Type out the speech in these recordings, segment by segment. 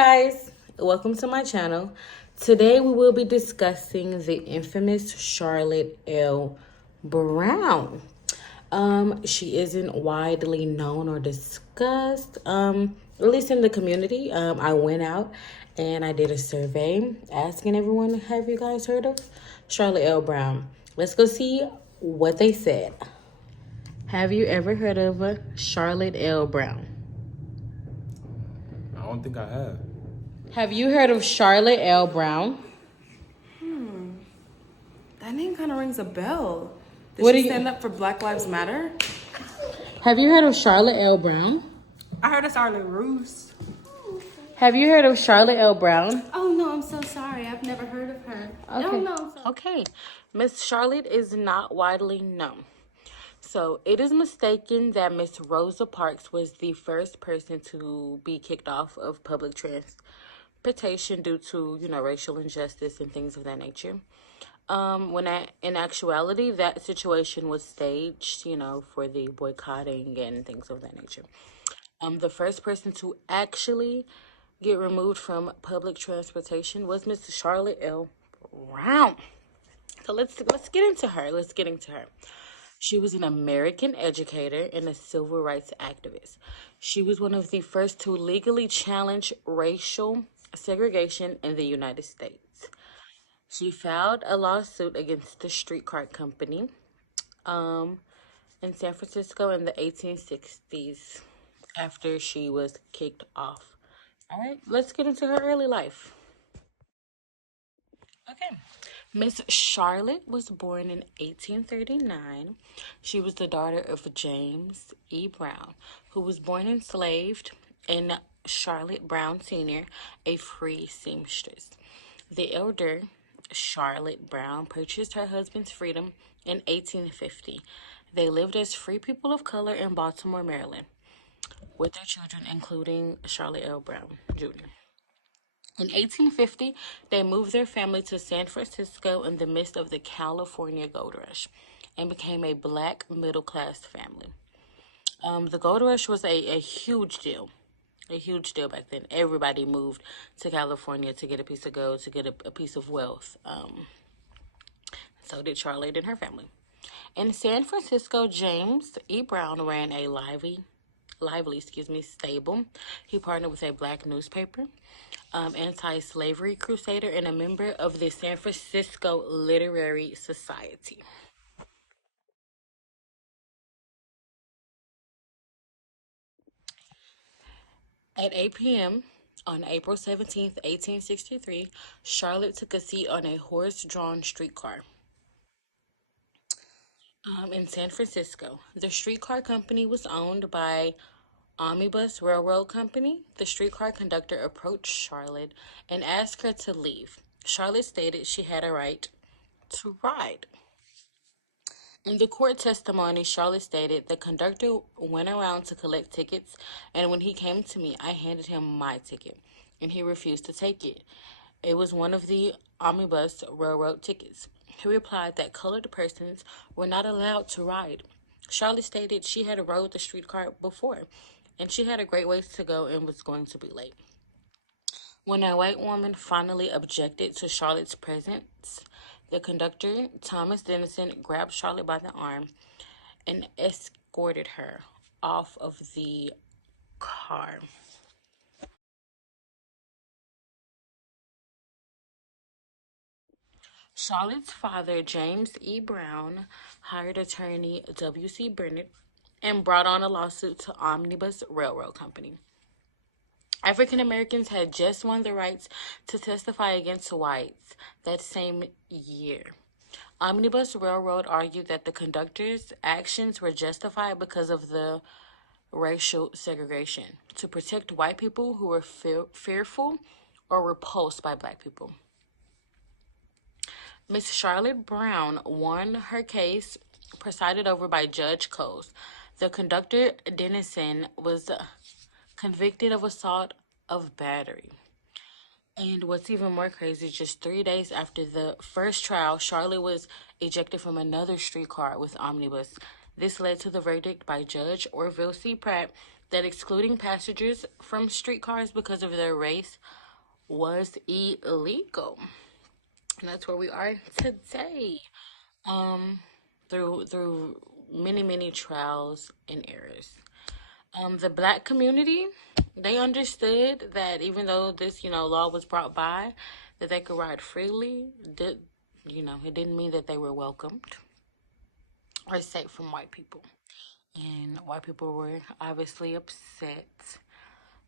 guys, welcome to my channel. Today we will be discussing the infamous Charlotte L. Brown. She isn't widely known or discussed, at least in the community. I went out and I did a survey asking everyone, have you guys heard of Charlotte L. Brown? Let's go see what they said. Have you ever heard of Charlotte L. Brown? I don't think I have. Have you heard of Charlotte L. Brown? That name kind of rings a bell. Did What she do you- stand up for Black Lives Matter? Have you heard of Charlotte L. Brown? I heard of Charlotte Roos. Have you heard of Charlotte L. Brown? Oh no, I'm so sorry. I've never heard of her. Okay. No. Okay. Miss Charlotte is not widely known. So it is mistaken that Miss Rosa Parks was the first person to be kicked off of public transportation due to, racial injustice and things of that nature. In actuality, that situation was staged, for the boycotting and things of that nature. The first person to actually get removed from public transportation was Miss Charlotte L. Brown. So let's get into her. She was an American educator and a civil rights activist. She was one of the first to legally challenge racial segregation in the United States. She filed a lawsuit against the streetcar company in San Francisco in the 1860s after she was kicked off. All right, let's get into her early life. Okay. Miss Charlotte was born in 1839. She was the daughter of James E. Brown, who was born enslaved, and Charlotte Brown Sr., a free seamstress. The elder Charlotte Brown purchased her husband's freedom in 1850. They lived as free people of color in Baltimore, Maryland, with their children, including Charlotte L. Brown Jr. In 1850, they moved their family to San Francisco in the midst of the California Gold Rush and became a black middle-class family. The Gold Rush was a huge deal. A huge deal back then. Everybody moved to California to get a piece of gold, to get a piece of wealth. So did Charlotte and her family. In San Francisco, James E. Brown ran a lively stable. He partnered with a black newspaper, anti-slavery crusader, and a member of the San Francisco Literary Society. At 8 p.m. on April 17th, 1863, Charlotte took a seat on a horse-drawn streetcar in San Francisco. The streetcar company was owned by Omnibus Railroad Company. The streetcar conductor approached Charlotte and asked her to leave. Charlotte stated she had a right to ride. In the court testimony, Charlotte stated the conductor went around to collect tickets, and when he came to me, I handed him my ticket, and he refused to take it. It was one of the Omnibus Railroad tickets. He replied that colored persons were not allowed to ride. Charlotte stated she had rode the streetcar before, and she had a great ways to go and was going to be late. When a white woman finally objected to Charlotte's presence, the conductor, Thomas Dennison, grabbed Charlotte by the arm and escorted her off of the car. Charlotte's father, James E. Brown, hired attorney W.C. Bennett and brought on a lawsuit to Omnibus Railroad Company. African Americans had just won the rights to testify against whites that same year. Omnibus Railroad argued that the conductor's actions were justified because of the racial segregation, to protect white people who were fearful or repulsed by black people. Miss Charlotte Brown won her case, presided over by Judge Coles. The conductor, Dennison, was convicted of assault of battery. And what's even more crazy, just 3 days after the first trial, Charlotte was ejected from another streetcar with Omnibus This led to the verdict by Judge Orville C. Pratt that excluding passengers from streetcars because of their race was illegal. And that's where we are today. Through many trials and errors. The black community, they understood that even though this, law was brought by, that they could ride freely. It didn't mean that they were welcomed or safe from white people. And white people were obviously upset.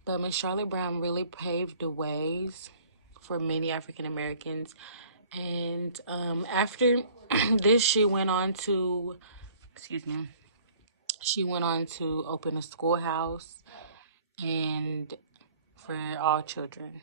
But Miss Charlotte Brown really paved the ways for many African Americans. And after this, she went on to open a schoolhouse and for all children.